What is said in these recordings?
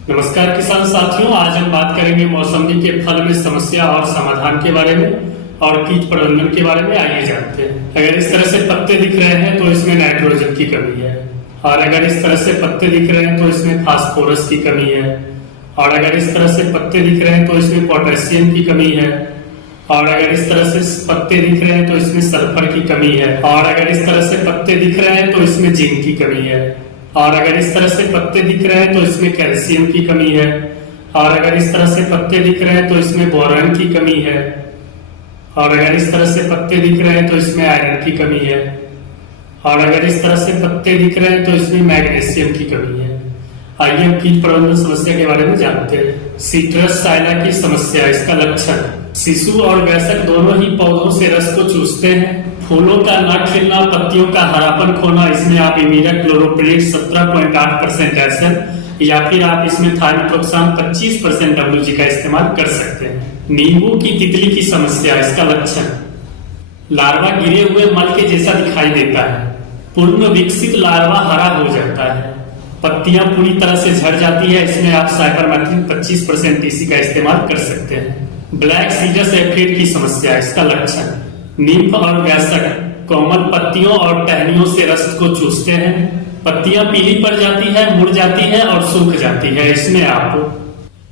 नमस्कार किसान साथियों, आज हम बात करेंगे मौसमी के फल में समस्या और समाधान के बारे में और कीट प्रबंधन के बारे में। आइए जानते हैं। अगर इस तरह से पत्ते दिख रहे हैं तो इसमें नाइट्रोजन की कमी है, और अगर इस तरह से पत्ते दिख रहे हैं तो इसमें फास्फोरस की कमी है, और अगर इस तरह से पत्ते दिख रहे हैं तो इसमें पोटेशियम की कमी है, और अगर इस तरह से पत्ते दिख रहे हैं तो इसमें सल्फर की कमी है, और अगर इस तरह से पत्ते दिख रहे हैं तो इसमें जिंक की कमी है, और अगर इस तरह से पत्ते दिख रहे हैं तो इसमें कैल्शियम की कमी है, और अगर इस तरह से पत्ते दिख रहे हैं तो इसमें बोरान की कमी है, और अगर इस तरह से पत्ते दिख रहे हैं तो इसमें आयरन की कमी है, और अगर इस तरह से पत्ते दिख रहे हैं तो इसमें मैग्नीशियम की कमी है। आइए हम कीट प्रबंधन समस्या के बारे में जानते हैं। सिट्रस साइला की समस्या, इसका लक्षण। शिशु और वयस्क दोनों ही पौधों से रस को चूसते हैं। फूलों का न खिलना, पत्तियों का हरापन खोना, इसमें आप इमीडाक्लोप्रिड 17.8% एसएल या फिर आप इसमें थाइमेथोक्साम 25% डब्ल्यूजी का इस्तेमाल कर सकते हैं। नींबू की तितली की समस्या, इसका लक्षण। लार्वा गिरे हुए मल के जैसा दिखाई देता है। पूर्ण विकसित लार्वा हरा हो जाता है। पत्तियां पूरी तरह से झड़ जाती है। इसमें आप साइपरमेथ्रिन 25% टीसी का इस्तेमाल कर सकते हैं। ब्लैक सीडस एफिड की समस्या, इसका लक्षण। नींब और वयस्क कोमल पत्तियों और टहनियों से रस को चूसते हैं। पत्तियां पीली पड़ जाती है, मुड़ जाती है और सूख जाती है। इसमें आप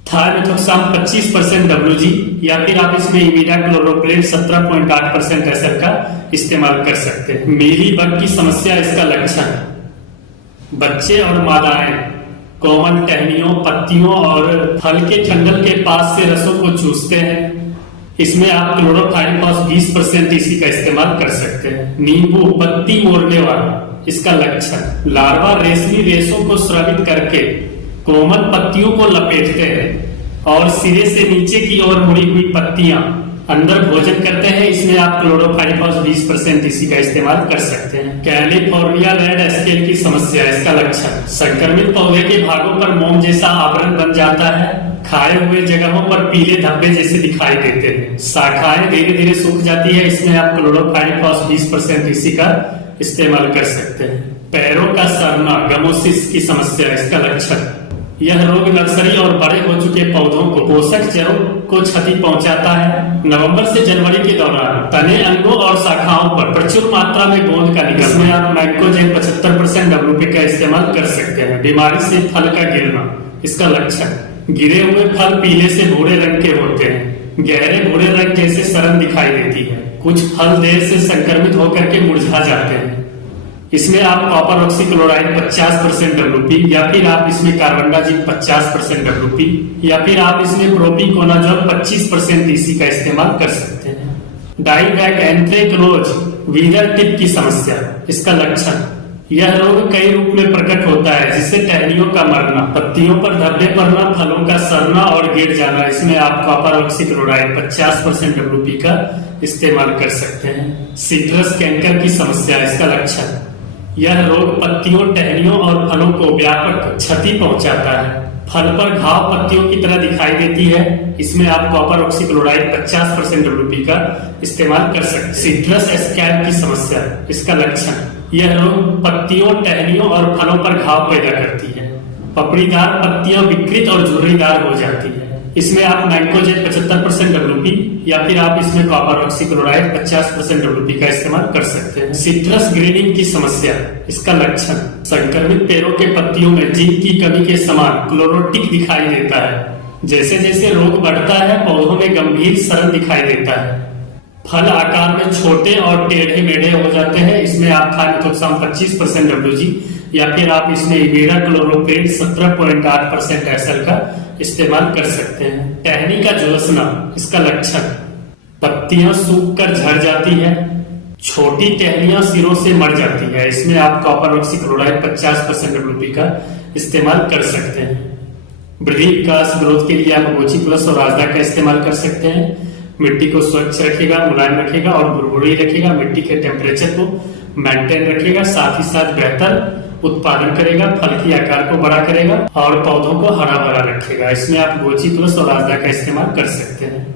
थाइमेथोक्साम 25% डब्ल्यूजी या फिर आप इसमें इमीडाक्लोप्रिड 17.8% एसएल का इस्तेमाल कर सकते हैं। मीली बग की समस्या, इसका लक्षण। बच्चे और मादाएं कोमल टहनियों, पत्तियों और फल के ठंडल के पास से रसों को चूसते हैं। इसमें आप क्लोरोफाइरिफॉस 20% इसी का इस्तेमाल कर सकते हैं। नींबू पत्ती मोड़ने वाला, इसका लक्षण। लार्वा रेशमी रेशों को स्रावित करके कोमल पत्तियों को लपेटते हैं और सिरे से नीचे की ओर मुड़ी हुई पत्तियां अंदर भोजन करते हैं। इसमें आप क्लोरोफाइरिफॉस 20% इसी का इस्तेमाल कर सकते हैं। कैलिफोर्निया रेड स्केल की समस्या, इसका लक्षण। संक्रमित पौधे के भागों पर मोम जैसा आवरण बन जाता है। खाए हुए जगहों पर पीले धब्बे जैसे दिखाई देते हैं। शाखाएं धीरे धीरे सूख जाती है। इसमें आप क्लोरोफाइरिफॉस 20% इसी का इस्तेमाल कर सकते हैं। पैरों का सड़ना, गमोसिस की समस्या, इसका लक्षण। यह रोग नर्सरी और बड़े हो चुके पौधों को पोषक जड़ों को क्षति पहुंचाता है। नवंबर से जनवरी के दौरान तने, अंगों और शाखाओं पर प्रचुर मात्रा में गोंद का निकलना। इसमें आप मैंकोजेब 75% डब्ल्यूपी का इस्तेमाल कर सकते हैं। बीमारी से फल का गिरना, इसका लक्षण। गिरे हुए फल पीले से भूरे रंग के होते हैं। गहरे भूरे रंग जैसे सरन दिखाई देती है। कुछ फल देर से संक्रमित होकर के मुरझा जाते हैं। इसमें आप कॉपर ऑक्सीक्लोराइड 50% डब्ल्यूपी या फिर आप इसमें कार्बनडाजिम 50% डब्ल्यूपी या फिर आप इसमें प्रोपिकोनाजोल 25% इसी का इस्तेमाल कर सकते हैं। डाइवैक एंथ्रेक्नोज वीदर टिप की समस्या, इसका लक्षण। यह रोग कई रूप में प्रकट होता है, जिससे टहनियों का मरना, पत्तियों पर धब्बे पड़ना, फलों का सड़ना और गिर जाना। इसमें आप कॉपर ऑक्सीक्लोराइड 50% डब्ल्यूपी का इस्तेमाल कर सकते हैं। सिट्रस कैंकर की समस्या, इसका लक्षण। यह रोग पत्तियों, टहनियों और फलों को व्यापक क्षति पहुंचाता है। फल पर घाव पत्तियों की तरह दिखाई देती है। इसमें आप कॉपर ऑक्सीक्लोराइड 50% डब्ल्यूपी का इस्तेमाल कर सकते हैं। सिट्रस स्कैब की समस्या, इसका लक्षण। यह रोग पत्तियों, टहनियों और फलों पर घाव पैदा करती है। पपड़ीदार पत्तियां विकृत और झुर्रीदार हो जाती है। इसमें आप मैंकोजेब 75% डब्ल्यूपी या फिर आप इसमें कॉपर ऑक्सीक्लोराइड 50% डब्ल्यूपी का इस्तेमाल कर सकते हैं। सिट्रस ग्रीनिंग की समस्या, इसका लक्षण। संक्रमित पेड़ों के पत्तियों में जिंक की कमी के समान क्लोरोटिक दिखाई देता है। जैसे जैसे रोग बढ़ता है, पौधों में गंभीर सरन दिखाई देता है। फल आकार में छोटे और टेढ़े मेढ़े हो जाते हैं। इसमें आप थाइमेथोक्साम 25% डब्ल्यूजी या फिर आप इसमें इमीडाक्लोप्रिड 17.8% एसएल का इस्तेमाल कर सकते हैं। टहनी का झुलसना, इसका लक्षण। पत्तियां सूख कर झड़ जाती है। छोटी टहनियां सिरों से मर जाती है। इसमें आप कॉपर ऑक्सीक्लोराइड 50% डब्ल्यूपी का इस्तेमाल कर सकते हैं। वृद्धि विकास ग्रोथ के लिए आप गोची प्लस और राजदा का इस्तेमाल कर सकते हैं। मिट्टी को स्वच्छ रखेगा, मुलायम रखेगा और भुरभुरी रखेगा। मिट्टी के टेम्परेचर को मेंटेन रखेगा, साथ ही साथ बेहतर उत्पादन करेगा, फल की आकार को बड़ा करेगा और पौधों को हरा भरा रखेगा। इसमें आप गोची प्लस और राजदा का इस्तेमाल कर सकते हैं।